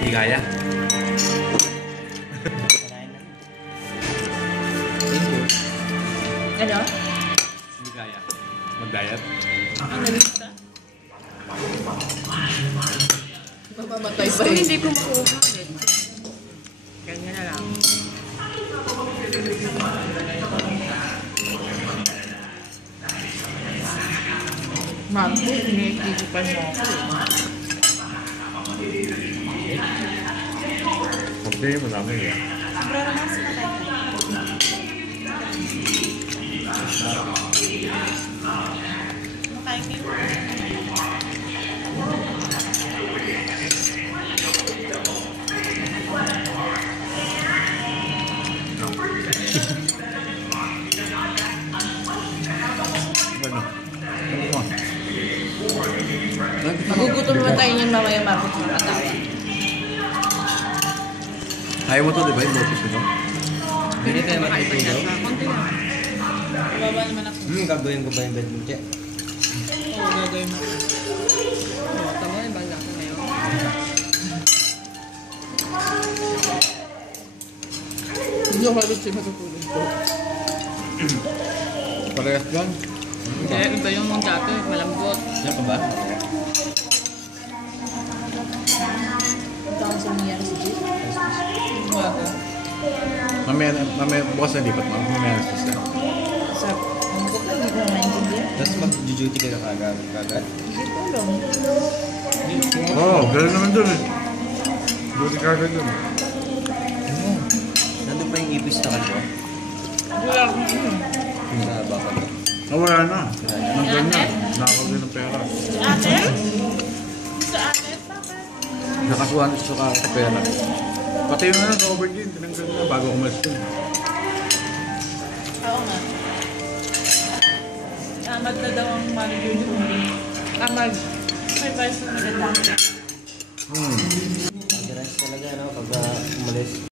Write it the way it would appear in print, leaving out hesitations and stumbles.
Hindi kaya. Ano? Hindi kaya. Mag-diet. Ang nalista? Mamamatay pa Kung eh. hindi ko makuha ulit. Ganyan na lang. Mambo, iniikipan mo ako eh. Okay, madami yan. Sobra naman sila tayo. Makain kayo. Ano? Magugutom naman tayo niyan mamaya mapit mga katawa. Ayaw mo to, di ba? Yung lotus ito? Hindi tayo Makain pa siya. matutulog. Konti lang. Ibaba naman ako. Gagawin ko ba yung bed mo, Che? Oo, gagawin mo. Oo, tama yung bala ko ngayon. Hindi ako halos siya matutulog ko. Parehas yan. Kaya iba yung mong dati, malambot. Yan ka ba? Ito ang nangyari sa Jay. Bago. Mamaya, bukas na lipat mo. Mamaya na siya. Sa ano ko pa, hindi ko na maintindihan. Tapos mag-duty ka na kagad. Hindi ko alam. Oo, oh, gano'n naman dun eh. Buti kagad dun. Ano? Nandun pa yung ipis na kanto? Wala akong ano. Sa bakal ko. Wala na. Nandun na. Nakakagay ng pera. Ate? Sa ate? Papa? Nakasuhan ito sa pera. Pati yun na sa overgame. Tinanggal na bago umalis dun. Oo nga. Amag na daw ang manager ni Uli. Amag. May vice na maganda. Ang talaga, no? Pag umalis.